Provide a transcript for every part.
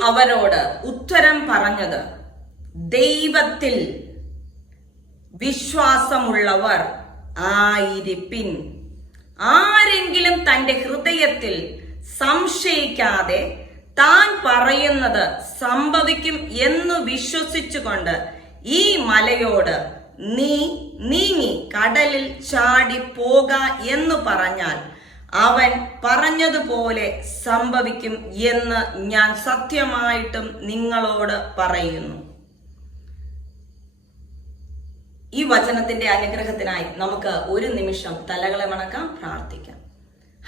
അവരോട് ഉത്തരം പറഞ്ഞത് ദൈവത്തിൽ വിശ്വാസമുള്ളവർ ആയിരിപ്പിൻ. ആരെങ്കിലും തന്റെ ഹൃദയത്തിൽ സംശയിക്കാതെ താൻ പറയുന്നത് സംഭവിക്കും എന്ന് വിശ്വസിച്ചുകൊണ്ട് ഈ മലയോട് നീ നീങ്ങി കടലിൽ ചാടി പോക എന്ന് പറഞ്ഞാൽ അവൻ പറഞ്ഞതുപോലെ സംഭവിക്കും എന്ന് ഞാൻ സത്യമായിട്ടും നിങ്ങളോട് പറയുന്നു. ഈ വചനത്തിന്റെ അനുഗ്രഹത്തിനായി നമുക്ക് ഒരു നിമിഷം തലകളെ മണക്കാം പ്രാർത്ഥിക്കാം.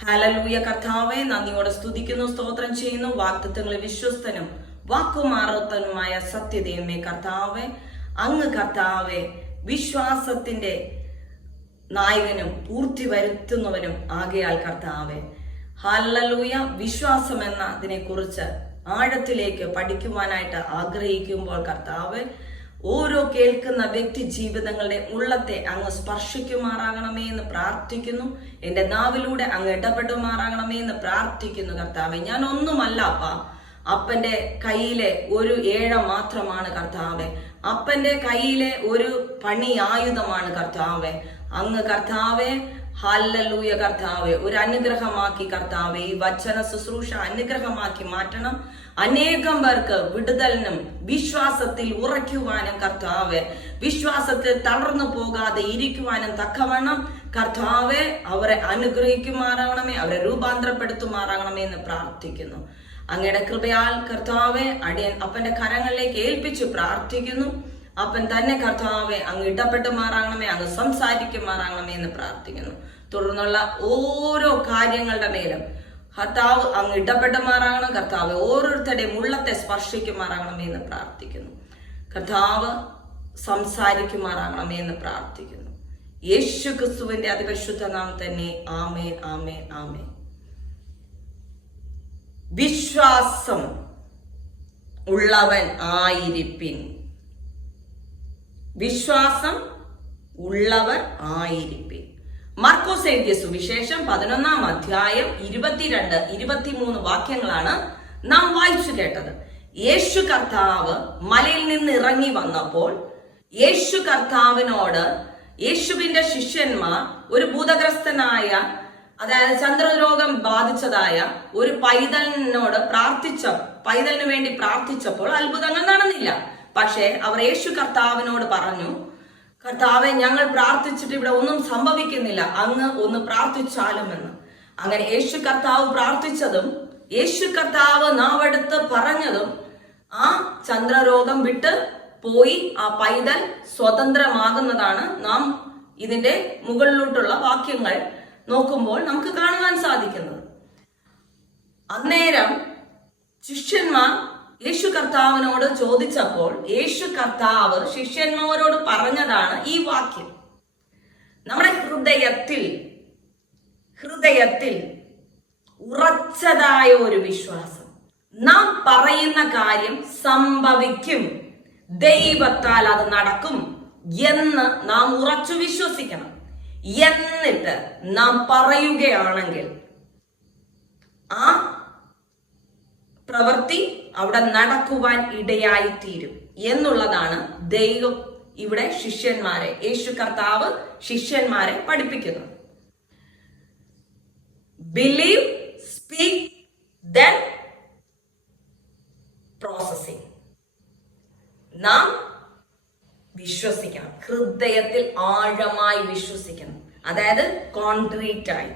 ഹലലൂയ കർത്താവെ നന്ദിയോടെ സ്തുതിക്കുന്നു സ്തോത്രം ചെയ്യുന്നു വാക്തത്വങ്ങളിൽ വിശ്വസ്തനും വാക്കുമാറുത്തനുമായ സത്യദൈവമേ കർത്താവെ അങ്ങ് കർത്താവെ വിശ്വാസത്തിന്റെ നായകനും പൂർത്തി വരുത്തുന്നവനും ആകയാൽ കർത്താവെ. ഹല്ലലൂയ. വിശ്വാസം എന്നതിനെ കുറിച്ച് ആഴത്തിലേക്ക് പഠിക്കുവാനായിട്ട് ആഗ്രഹിക്കുമ്പോൾ കർത്താവ് ഓരോ കേൾക്കുന്ന വ്യക്തി ജീവിതങ്ങളുടെ ഉള്ളത്തെ അങ്ങ് സ്പർശിക്കുമാറാകണമേ എന്ന് പ്രാർത്ഥിക്കുന്നു. എന്റെ നാവിലൂടെ അങ്ങ് ഇടപെടുമാറാകണമേ എന്ന് പ്രാർത്ഥിക്കുന്നു കർത്താവെ. ഞാൻ ഒന്നുമല്ല അപ്പ. അപ്പന്റെ കയ്യിലെ ഒരു ഏഴ മാത്രമാണ് കർത്താവെ. അപ്പന്റെ കയ്യിലെ ഒരു പണി ആയുധമാണ് കർത്താവെ. അങ്ങ് കർത്താവെ ഹല്ലൂയ കർത്താവെ. ഒരു അനുഗ്രഹമാക്കി കർത്താവെ ഈ വചന ശുശ്രൂഷ അനുഗ്രഹമാക്കി മാറ്റണം. അനേകം പേർക്ക് വിടുതലിനും വിശ്വാസത്തിൽ ഉറയ്ക്കുവാനും കർത്താവെ വിശ്വാസത്തിൽ തളർന്നു പോകാതെ ഇരിക്കുവാനും തക്കവണ്ണം കർത്താവെ അവരെ അനുഗ്രഹിക്കുമാറാകണമേ അവരെ രൂപാന്തരപ്പെടുത്തുമാറാകണമേ എന്ന് പ്രാർത്ഥിക്കുന്നു. അങ്ങയുടെ കൃപയാൽ കർത്താവെ അടിയൻ അപ്പന്റെ കരങ്ങളിലേക്ക് ഏൽപ്പിച്ചു പ്രാർത്ഥിക്കുന്നു. അപ്പൻ തന്നെ കർത്താവെ അങ്ങ് ഇടപെട്ട് മാറാകണമേ അങ്ങ് സംസാരിക്കുമാറാകണമേ എന്ന് പ്രാർത്ഥിക്കുന്നു. തുടർന്നുള്ള ഓരോ കാര്യങ്ങളുടെ മേലും കർത്താവ് അങ്ങ് ഇടപെട്ട് മാറാകണം കർത്താവ് ഓരോരുത്തരുടെയും ഉള്ളത്തെ സ്പർശിക്കുമാറാകണമേ എന്ന് പ്രാർത്ഥിക്കുന്നു. കർത്താവ് സംസാരിക്കുമാറാകണമേ എന്ന് പ്രാർത്ഥിക്കുന്നു. യേശു ക്രിസ്തുവിന്റെ അതിപരിശുദ്ധ നാം തന്നെ ആമേൻ ആമേൻ ആമേൻ. വിശ്വാസം ഉള്ളവൻ ആയിരിപ്പിൻ. വിശ്വാസം ഉള്ളവർ ആയിരിക്കും. മർക്കോസ് എഴുതിയ സുവിശേഷം പതിനൊന്നാം അധ്യായം ഇരുപത്തിരണ്ട് ഇരുപത്തിമൂന്ന് വാക്യങ്ങളാണ് നാം വായിച്ചു കേട്ടത്. യേശു കർത്താവ് മലയിൽ നിന്ന് ഇറങ്ങി വന്നപ്പോൾ യേശു കർത്താവിനോട് യേശുവിന്റെ ശിഷ്യന്മാർ ഒരു ഭൂതഗ്രസ്തനായ അതായത് ചന്ദ്രരോഗം ബാധിച്ചതായ ഒരു പൈതലിനോട് പ്രാർത്ഥിച്ച പൈതലിന് വേണ്ടി പ്രാർത്ഥിച്ചപ്പോൾ അത്ഭുതങ്ങൾ നടന്നില്ല. പക്ഷേ അവർ യേശു കർത്താവിനോട് പറഞ്ഞു കർത്താവെ ഞങ്ങൾ പ്രാർത്ഥിച്ചിട്ട് ഇവിടെ ഒന്നും സംഭവിക്കുന്നില്ല. അങ്ങ് ഒന്ന് പ്രാർത്ഥിച്ചാലും എന്ന്. അങ്ങനെ യേശു കർത്താവ് പ്രാർത്ഥിച്ചതും യേശു കർത്താവ് നാവെടുത്ത് പറഞ്ഞതും ആ ചന്ദ്രരോഗം വിട്ട് പോയി ആ പൈതൽ സ്വതന്ത്രമാകുന്നതാണ് നാം ഇതിന്റെ മുകളിലോട്ടുള്ള വാക്യങ്ങൾ നോക്കുമ്പോൾ നമുക്ക് കാണുവാൻ സാധിക്കുന്നത്. അന്നേരം ശിഷ്യന്മാർ യേശു കർത്താവിനോട് ചോദിച്ചപ്പോൾ യേശു കർത്താവ് ശിഷ്യന്മാരോട് പറഞ്ഞതാണ് ഈ വാക്യം. നമ്മുടെ ഹൃദയത്തിൽ ഹൃദയത്തിൽ ഉറച്ചതായ ഒരു വിശ്വാസം. നാം പറയുന്ന കാര്യം സംഭവിക്കും. ദൈവത്താൽ അത് നടക്കും എന്ന് നാം ഉറച്ചു വിശ്വസിക്കണം. എന്നിട്ട് നാം പറയുകയാണെങ്കിൽ ആ പ്രവൃത്തി അവിടെ നടക്കുവാൻ ഇടയായി തീരും എന്നുള്ളതാണ് ദൈവം ഇവിടെ ശിഷ്യന്മാരെ യേശു കർത്താവ് ശിഷ്യന്മാരെ പഠിപ്പിക്കുന്നു ബിലീവ് സ്പീക്ക് ദെൻ പ്രോസസ്സിംഗ് നാം വിശ്വസിക്കണം. ഹൃദയത്തിൽ ആഴമായി വിശ്വസിക്കണം. അതായത് കോൺക്രീറ്റായി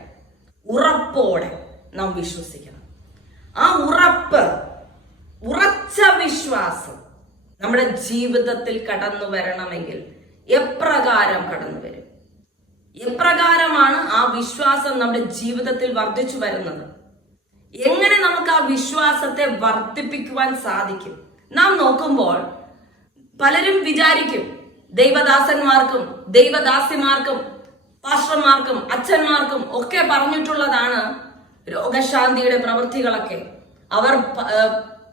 ഉറപ്പോടെ നാം വിശ്വസിക്കണം. ആ ഉറപ്പ് ഉറച്ച വിശ്വാസം നമ്മുടെ ജീവിതത്തിൽ കടന്നു വരണമെങ്കിൽ എപ്രകാരം കടന്നു വരും? എപ്രകാരമാണ് ആ വിശ്വാസം നമ്മുടെ ജീവിതത്തിൽ വർദ്ധിച്ചു വരുന്നത്? എങ്ങനെ നമുക്ക് ആ വിശ്വാസത്തെ വർദ്ധിപ്പിക്കുവാൻ സാധിക്കും? നാം നോക്കുമ്പോൾ പലരും വിചാരിക്കും ദൈവദാസന്മാർക്കും ദൈവദാസിമാർക്കും പാസ്റ്റർമാർക്കും അച്ഛന്മാർക്കും ഒക്കെ പറഞ്ഞിട്ടുള്ളതാണ് രോഗശാന്തിയുടെ പ്രവൃത്തികളൊക്കെ. അവർ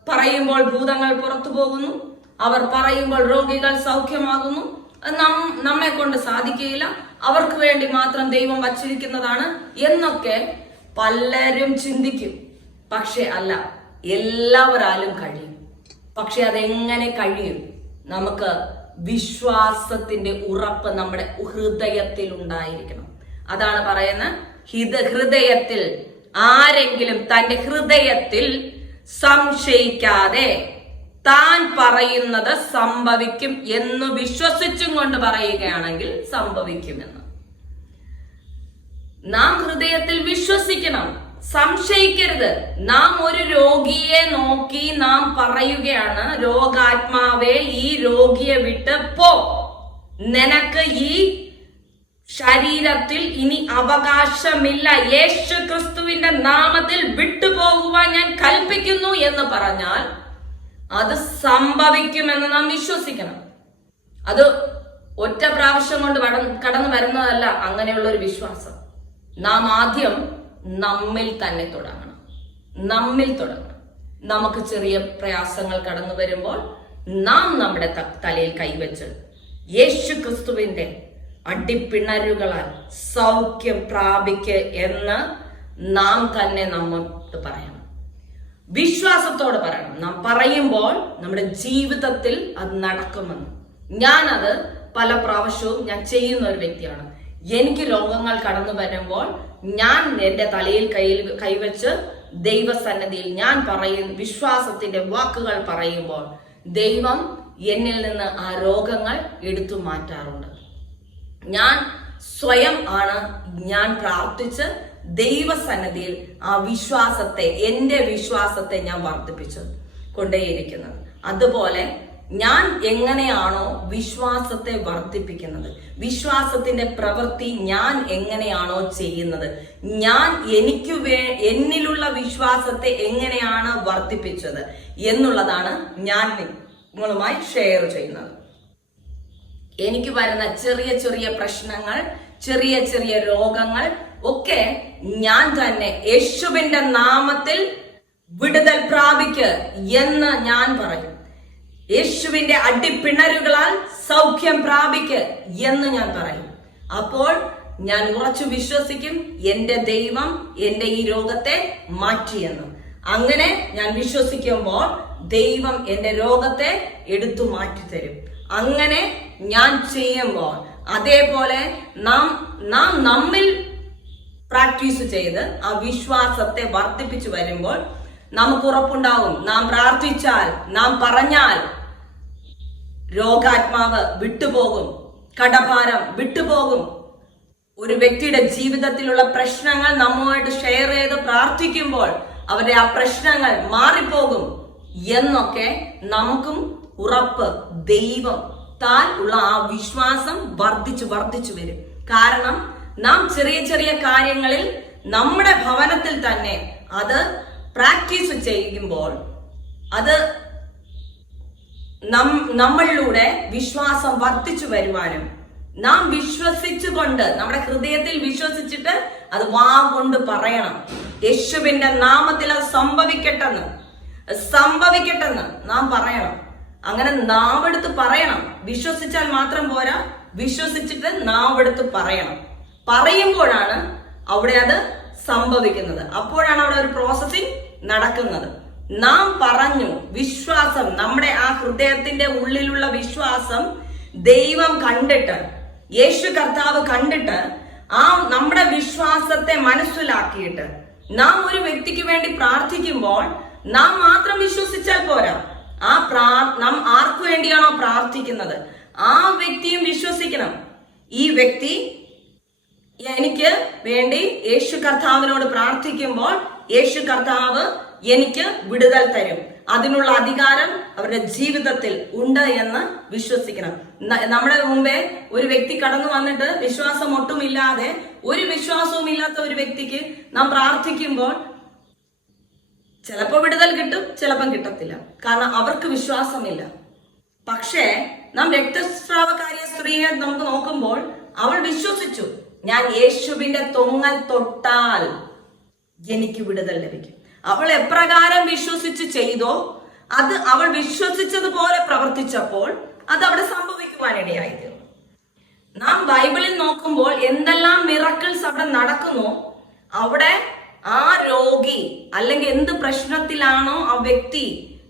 പറയുമ്പോൾ ഭൂതങ്ങൾ പുറത്തു പോകുന്നു. അവർ പറയുമ്പോൾ രോഗികൾ സൗഖ്യമാകുന്നു. നമ്മെ കൊണ്ട് സാധിക്കുകയില്ല. അവർക്ക് വേണ്ടി മാത്രം ദൈവം വച്ചിരിക്കുന്നതാണ് എന്നൊക്കെ പലരും ചിന്തിക്കും. പക്ഷെ അല്ല എല്ലാവരാലും കഴിയും. പക്ഷെ അതെങ്ങനെ കഴിയും? നമുക്ക് വിശ്വാസത്തിന്റെ ഉറപ്പ് നമ്മുടെ ഹൃദയത്തിൽ ഉണ്ടായിരിക്കണം അതാണ് പറയുന്ന ഹിത ഹൃദയത്തിൽ ആരെങ്കിലും തന്റെ ഹൃദയത്തിൽ സംശയിക്കാതെ താൻ പറയുന്നത് സംഭവിക്കും എന്ന് വിശ്വസിച്ചും കൊണ്ട് പറയുകയാണെങ്കിൽ സംഭവിക്കുമെന്ന്. നാം ഹൃദയത്തിൽ വിശ്വസിക്കണം. സംശയിക്കരുത്. നാം ഒരു രോഗിയെ നോക്കി നാം പറയുകയാണ് രോഗാത്മാവേ ഈ രോഗിയെ വിട്ട് പോ. നിനക്ക് ഈ ശരീരത്തിൽ ഇനി അവകാശമില്ല. യേശു ക്രിസ്തുവിന്റെ നാമത്തിൽ വിട്ടുപോകുവാൻ ഞാൻ കൽപ്പിക്കുന്നു എന്ന് പറഞ്ഞാൽ അത് സംഭവിക്കുമെന്ന് നാം വിശ്വസിക്കണം. അത് ഒറ്റ പ്രാവശ്യം കൊണ്ട് കടന്നു വരുന്നതല്ല അങ്ങനെയുള്ള ഒരു വിശ്വാസം. നാം ആദ്യം നമ്മിൽ തന്നെ തുടങ്ങണം. നമ്മിൽ തുടങ്ങണം. നമുക്ക് ചെറിയ പ്രയാസങ്ങൾ കടന്നു വരുമ്പോൾ നാം നമ്മുടെ തലയിൽ കൈവച്ച് യേശു ക്രിസ്തുവിന്റെ അടിപ്പിണരുകളാൽ സൗഖ്യം പ്രാപിക്ക് എന്ന് നാം തന്നെ നമ്മോട് പറയണം. വിശ്വാസത്തോട് പറയണം. നാം പറയുമ്പോൾ നമ്മുടെ ജീവിതത്തിൽ അത് നടക്കുമെന്ന്. ഞാനത് പല പ്രാവശ്യവും ഞാൻ ചെയ്യുന്ന ഒരു വ്യക്തിയാണ്. എനിക്ക് രോഗങ്ങൾ കടന്നു വരുമ്പോൾ ഞാൻ എന്റെ തലയിൽ കയ്യിൽ കൈവച്ച് ദൈവസന്നദ്ധിയിൽ ഞാൻ പറയും വിശ്വാസത്തിന്റെ വാക്കുകൾ പറയുമ്പോൾ ദൈവം എന്നിൽ നിന്ന് ആ രോഗങ്ങൾ എടുത്തു മാറ്റാറുണ്ട്. ഞാൻ സ്വയം ആണ് ഞാൻ പ്രാർത്ഥിച്ച് ദൈവസന്നദ്ധിയിൽ ആ വിശ്വാസത്തെ എന്റെ വിശ്വാസത്തെ ഞാൻ വർദ്ധിപ്പിച്ചു കൊണ്ടേയിരിക്കുന്നത്. അതുപോലെ ഞാൻ എങ്ങനെയാണോ വിശ്വാസത്തെ വർദ്ധിപ്പിക്കുന്നത് വിശ്വാസത്തിന്റെ പ്രവൃത്തി ഞാൻ എങ്ങനെയാണോ ചെയ്യുന്നത് ഞാൻ എനിക്ക് വേ എന്നിലുള്ള വിശ്വാസത്തെ എങ്ങനെയാണ് വർദ്ധിപ്പിച്ചത് എന്നുള്ളതാണ് ഞാൻ നിങ്ങളുമായി ഷെയർ ചെയ്യുന്നത്. എനിക്ക് വരുന്ന ചെറിയ ചെറിയ പ്രശ്നങ്ങൾ ചെറിയ ചെറിയ രോഗങ്ങൾ ഒക്കെ ഞാൻ തന്നെ യേശുവിന്റെ നാമത്തിൽ വിടുതൽ പ്രാപിക്ക് എന്ന് ഞാൻ പറയും. യേശുവിന്റെ അടിപ്പിണരുകളാൽ സൗഖ്യം പ്രാപിക്ക് എന്ന് ഞാൻ പറയും. അപ്പോൾ ഞാൻ ഉറച്ചു വിശ്വസിക്കും എന്റെ ദൈവം എന്റെ ഈ രോഗത്തെ മാറ്റിയെന്ന്. അങ്ങനെ ഞാൻ വിശ്വസിക്കുമ്പോൾ ദൈവം എന്റെ രോഗത്തെ എടുത്തു മാറ്റി തരും അങ്ങനെ ഞാൻ ചെയ്യുമ്പോൾ അതേപോലെ നാം നാം നമ്മിൽ പ്രാക്ടീസ് ചെയ്ത് ആ വിശ്വാസത്തെ വർദ്ധിപ്പിച്ചു വരുമ്പോൾ നമുക്ക് ഉറപ്പുണ്ടാവും. നാം പ്രാർത്ഥിച്ചാൽ നാം പറഞ്ഞാൽ രോഗാത്മാവ് വിട്ടുപോകും. കടഭാരം വിട്ടുപോകും. ഒരു വ്യക്തിയുടെ ജീവിതത്തിലുള്ള പ്രശ്നങ്ങൾ നമ്മോട് ഷെയർ ചെയ്ത് പ്രാർത്ഥിക്കുമ്പോൾ അവരുടെ ആ പ്രശ്നങ്ങൾ മാറിപ്പോകും എന്നൊക്കെ നമുക്കും ഉറപ്പ് ദൈവം താൻ ഉള്ള ആ വിശ്വാസം വർദ്ധിച്ചു വർദ്ധിച്ചു വരും. കാരണം നാം ചെറിയ ചെറിയ കാര്യങ്ങളിൽ നമ്മുടെ ഭവനത്തിൽ തന്നെ അത് പ്രാക്ടീസ് ചെയ്യുമ്പോൾ അത് നമ്മളിലൂടെ വിശ്വാസം വർദ്ധിച്ചു വരുവാനും നാം വിശ്വസിച്ചുകൊണ്ട് നമ്മുടെ ഹൃദയത്തിൽ വിശ്വസിച്ചിട്ട് അത് വാ കൊണ്ട് പറയണം. യേശുവിന്റെ നാമത്തിൽ അത് സംഭവിക്കട്ടെന്ന് സംഭവിക്കട്ടെന്ന് നാം പറയണം. അങ്ങനെ നാവെടുത്ത് പറയണം. വിശ്വസിച്ചാൽ മാത്രം പോരാ. വിശ്വസിച്ചിട്ട് നാവെടുത്ത് പറയണം. പറയുമ്പോഴാണ് അവിടെ അത് സംഭവിക്കുന്നത്. അപ്പോഴാണ് അവിടെ ഒരു പ്രോസസ്സിംഗ് നടക്കുന്നത്. നാം പറഞ്ഞു വിശ്വാസം നമ്മുടെ ആ ഹൃദയത്തിന്റെ ഉള്ളിലുള്ള വിശ്വാസം ദൈവം കണ്ടിട്ട് യേശു കർത്താവ് കണ്ടിട്ട് ആ നമ്മുടെ വിശ്വാസത്തെ മനസ്സിലാക്കിയിട്ട് നാം ഒരു വ്യക്തിക്ക് വേണ്ടി പ്രാർത്ഥിക്കുമ്പോൾ നാം മാത്രം വിശ്വസിച്ചാൽ പോരാ. ആ പ്രാ നാം ആർക്കു വേണ്ടിയാണോ പ്രാർത്ഥിക്കുന്നത്? ആ വ്യക്തിയും വിശ്വസിക്കണം. ഈ വ്യക്തി എനിക്ക് വേണ്ടി യേശു കർത്താവിനോട് പ്രാർത്ഥിക്കുമ്പോൾ യേശു കർത്താവ് എനിക്ക് വിടുതൽ തരും. അതിനുള്ള അധികാരം അവരുടെ ജീവിതത്തിൽ ഉണ്ട് എന്ന് വിശ്വസിക്കണം. നമ്മുടെ മുമ്പേ ഒരു വ്യക്തി കടന്നു വന്നിട്ട് വിശ്വാസം ഒട്ടുമില്ലാതെ ഒരു വിശ്വാസവും ഇല്ലാത്ത ഒരു വ്യക്തിക്ക് നാം പ്രാർത്ഥിക്കുമ്പോൾ ചിലപ്പോൾ വിടുതൽ കിട്ടും ചിലപ്പം കിട്ടത്തില്ല. കാരണം അവർക്ക് വിശ്വാസമില്ല. പക്ഷേ നാം രക്തസ്രാവകാരിയ സ്ത്രീയെ നമുക്ക് നോക്കുമ്പോൾ അവൾ വിശ്വസിച്ചു ഞാൻ യേശുവിന്റെ തൊങ്ങൽ തൊട്ടാൽ എനിക്ക് വിടുതൽ ലഭിക്കും. അവൾ എപ്രകാരം വിശ്വസിച്ച് ചെയ്തോ അത് അവൾ വിശ്വസിച്ചതുപോലെ പ്രവർത്തിച്ചപ്പോൾ അത് അവിടെ സംഭവിക്കുവാനിടയായി തീർന്നു നാം ബൈബിളിൽ നോക്കുമ്പോൾ എന്തെല്ലാം മിറക്കിൾസ് അവിടെ നടക്കുന്നു അവിടെ ആ രോഗി അല്ലെങ്കിൽ എന്ത് പ്രശ്നത്തിലാണോ ആ വ്യക്തി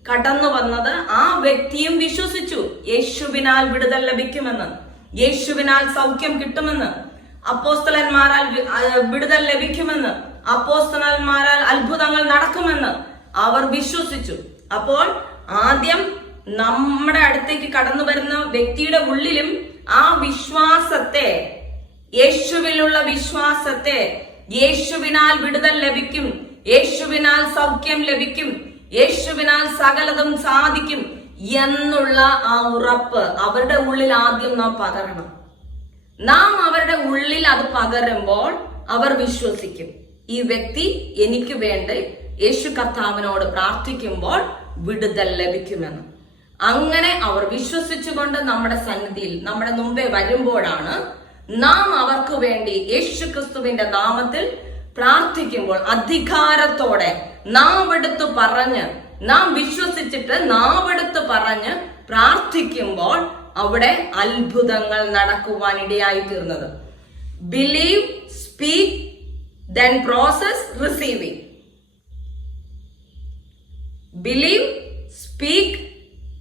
കടന്നു വന്നത് ആ വ്യക്തിയും വിശ്വസിച്ചു യേശുവിനാൽ വിടുതൽ ലഭിക്കുമെന്ന് യേശുവിനാൽ സൗഖ്യം കിട്ടുമെന്ന് അപ്പോസ്തലന്മാരാൽ വിടുതൽ ലഭിക്കുമെന്ന് അപ്പോസ്തലന്മാരാൽ അത്ഭുതങ്ങൾ നടക്കുമെന്ന് അവർ വിശ്വസിച്ചു. അപ്പോൾ ആദ്യം നമ്മുടെ അടുത്തേക്ക് കടന്നു വരുന്ന വ്യക്തിയുടെ ഉള്ളിലും ആ വിശ്വാസത്തെ യേശുവിലുള്ള വിശ്വാസത്തെ യേശുവിനാൽ വിടുതൽ ലഭിക്കും. യേശുവിനാൽ സൗഖ്യം ലഭിക്കും. യേശുവിനാൽ സകലതും സാധിക്കും എന്നുള്ള ആ ഉറപ്പ് അവരുടെ ഉള്ളിൽ ആദ്യം നാം പകരണം. നാം അവരുടെ ഉള്ളിൽ അത് പകരുമ്പോൾ അവർ വിശ്വസിക്കും. ഈ വ്യക്തി എനിക്ക് വേണ്ടി യേശു കർത്താവിനോട് പ്രാർത്ഥിക്കുമ്പോൾ വിടുതൽ ലഭിക്കുമെന്ന്. അങ്ങനെ അവർ വിശ്വസിച്ചുകൊണ്ട് നമ്മുടെ സന്നിധിയിൽ നമ്മുടെ മുമ്പേ വരുമ്പോഴാണ് നാം അവർക്ക് വേണ്ടി യേശു ക്രിസ്തുവിന്റെ നാമത്തിൽ പ്രാർത്ഥിക്കുമ്പോൾ അധികാരത്തോടെ നാവെടുത്ത് പറഞ്ഞ് നാം വിശ്വസിച്ചിട്ട് നാവെടുത്ത് പറഞ്ഞ് പ്രാർത്ഥിക്കുമ്പോൾ അവിടെ അത്ഭുതങ്ങൾ നടക്കുവാൻ ഇടയായി തീർന്നത്. Believe speak then process receiving believe speak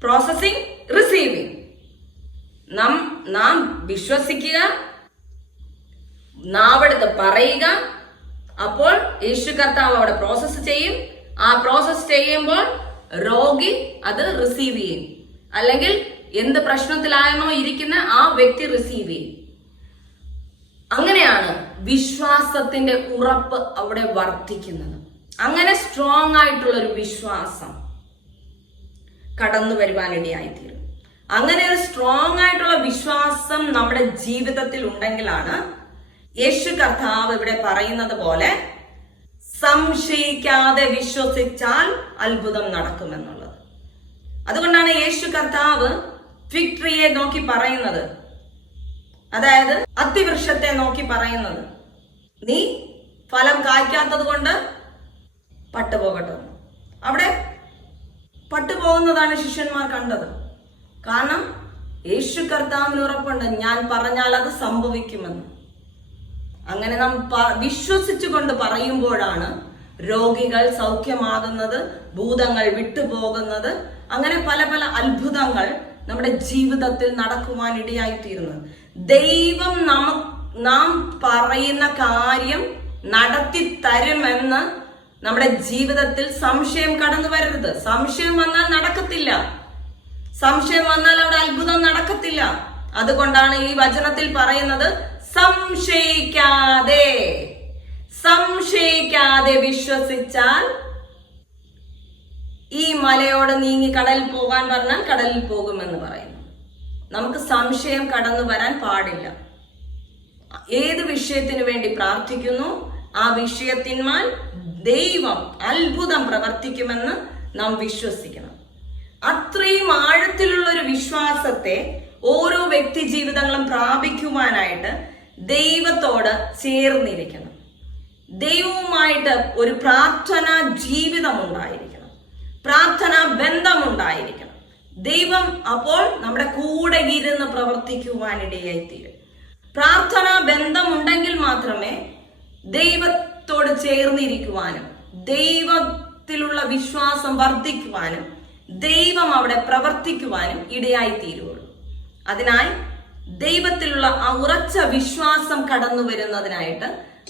processing receiving നാം നാം വിശ്വസിക്കുക നാവെടുത്ത് പറയുക. അപ്പോൾ യേശു കർത്താവ് അവിടെ പ്രോസസ്സ് ചെയ്യും. ആ പ്രോസസ്സ് ചെയ്യുമ്പോൾ രോഗി അത് റിസീവ് ചെയ്യും. അല്ലെങ്കിൽ എന്ത് പ്രശ്നത്തിലായെന്നോ ഇരിക്കുന്ന ആ വ്യക്തി റിസീവ് ചെയ്യും. അങ്ങനെയാണ് വിശ്വാസത്തിന്റെ ഉറപ്പ് അവിടെ വർദ്ധിക്കുന്നത്. അങ്ങനെ സ്ട്രോങ് ആയിട്ടുള്ള ഒരു വിശ്വാസം കടന്നു വരുവാനിടയായിത്തീരും അങ്ങനെ ഒരു സ്ട്രോങ് ആയിട്ടുള്ള വിശ്വാസം നമ്മുടെ ജീവിതത്തിൽ ഉണ്ടെങ്കിലാണ് യേശു കർത്താവ് ഇവിടെ പറയുന്നത് പോലെ സംശയിക്കാതെ വിശ്വസിച്ചാൽ അത്ഭുതം നടക്കുമെന്നുള്ളത്. അതുകൊണ്ടാണ് യേശു കർത്താവ് ഫിക്ട്രിയെ നോക്കി പറയുന്നത്. അതായത് അതിവൃക്ഷത്തെ നോക്കി പറയുന്നത്. നീ ഫലം കായ്ക്കാത്തത് കൊണ്ട് പട്ടുപോകട്ടെ. അവിടെ പട്ടുപോകുന്നതാണ് ശിഷ്യന്മാർ കണ്ടത്. കാരണം യേശു കർത്താവിന് ഉറപ്പുണ്ട് ഞാൻ പറഞ്ഞാൽ അത് സംഭവിക്കുമെന്ന്. അങ്ങനെ നാം വിശ്വസിച്ചുകൊണ്ട് പറയുമ്പോഴാണ് രോഗികൾ സൗഖ്യമാകുന്നത് ഭൂതങ്ങൾ വിട്ടുപോകുന്നത്. അങ്ങനെ പല പല അത്ഭുതങ്ങൾ നമ്മുടെ ജീവിതത്തിൽ നടക്കുവാൻ ഇടയായിത്തീരുന്നത്. ദൈവം നമ്മ നാം പറയുന്ന കാര്യം നടത്തി തരുമെന്ന് നമ്മുടെ ജീവിതത്തിൽ സംശയം കടന്നു വരരുത്. സംശയം വന്നാൽ നടക്കത്തില്ല. സംശയം വന്നാൽ അവിടെ അത്ഭുതം നടക്കത്തില്ല. അതുകൊണ്ടാണ് ഈ വചനത്തിൽ പറയുന്നത് സംശയിക്കാതെ. സംശയിക്കാതെ വിശ്വസിച്ചാൽ ഈ മലയോടെ നീങ്ങി കടലിൽ പോകാൻ പറഞ്ഞാൽ കടലിൽ പോകുമെന്ന് പറയുന്നു. നമുക്ക് സംശയം കടന്നു വരാൻ പാടില്ല. ഏത് വിഷയത്തിനു വേണ്ടി പ്രാർത്ഥിക്കുന്നു? ആ വിഷയത്തിന്മാൽ ദൈവം അത്ഭുതം പ്രവർത്തിക്കുമെന്ന് നാം വിശ്വസിക്കണം. അത്രയും ആഴത്തിലുള്ള ഒരു വിശ്വാസത്തെ ഓരോ വ്യക്തി ജീവിതങ്ങളും പ്രാപിക്കുവാനായിട്ട് ദൈവത്തോട് ചേർന്നിരിക്കണം. ദൈവവുമായിട്ട് ഒരു പ്രാർത്ഥന ജീവിതം ഉണ്ടായിരിക്കണം പ്രാർത്ഥനാ ബന്ധമുണ്ടായിരിക്കണം. ദൈവം അപ്പോൾ നമ്മുടെ കൂടെ ഇരുന്ന് പ്രവർത്തിക്കുവാനിടയായി തീരും പ്രാർത്ഥനാ ബന്ധമുണ്ടെങ്കിൽ മാത്രമേ ദൈവത്തോട് ചേർന്നിരിക്കുവാനും ദൈവത്തിലുള്ള വിശ്വാസം വർദ്ധിക്കുവാനും ദൈവം അവിടെ പ്രവർത്തിക്കുവാനും ഇടയായി തീരുള്ളൂ അതിനായി ദൈവത്തിലുള്ള ആ ഉറച്ച വിശ്വാസം കടന്നു വരുന്നതിനായിട്ട്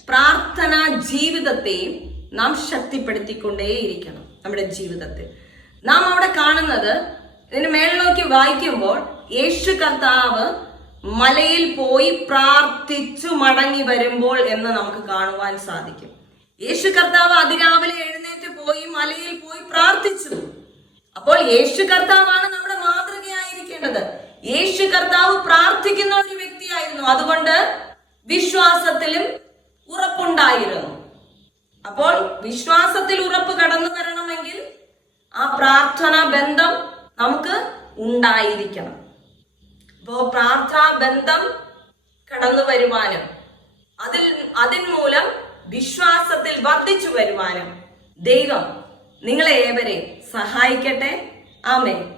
പ്രാർത്ഥനാ ജീവിതത്തെയും നാം ശക്തിപ്പെടുത്തിക്കൊണ്ടേയിരിക്കണം നമ്മുടെ ജീവിതത്തിൽ. നാം അവിടെ കാണുന്നത് ഇതിന് മേളിലേക്ക് വായിക്കുമ്പോൾ യേശു കർത്താവ് മലയിൽ പോയി പ്രാർത്ഥിച്ചു മടങ്ങി വരുമ്പോൾ എന്ന് നമുക്ക് കാണുവാൻ സാധിക്കും. യേശു കർത്താവ് അതിരാവിലെ എഴുന്നേറ്റ് പോയി മലയിൽ പോയി പ്രാർത്ഥിച്ചു. അപ്പോൾ യേശു കർത്താവാണ് നമ്മുടെ മാതൃകയായിരിക്കേണ്ടത്. യേശു കർത്താവ് പ്രാർത്ഥിക്കുന്ന ഒരു വ്യക്തിയായിരുന്നു. അതുകൊണ്ട് വിശ്വാസത്തിലും ഉറപ്പുണ്ടായിരുന്നു. അപ്പോൾ വിശ്വാസത്തിൽ ഉറപ്പ് കടന്നു വരണമെങ്കിൽ ആ പ്രാർത്ഥനാ ബന്ധം നമുക്ക് ഉണ്ടായിരിക്കണം. അപ്പോ പ്രാർത്ഥനാ ബന്ധം കടന്നു വരുവാനും അതിൽ അതിൻ വിശ്വാസത്തിൽ വർദ്ധിച്ചു വരുവാനും ദൈവം നിങ്ങളെ ഏവരെ സഹായിക്കട്ടെ. ആമേ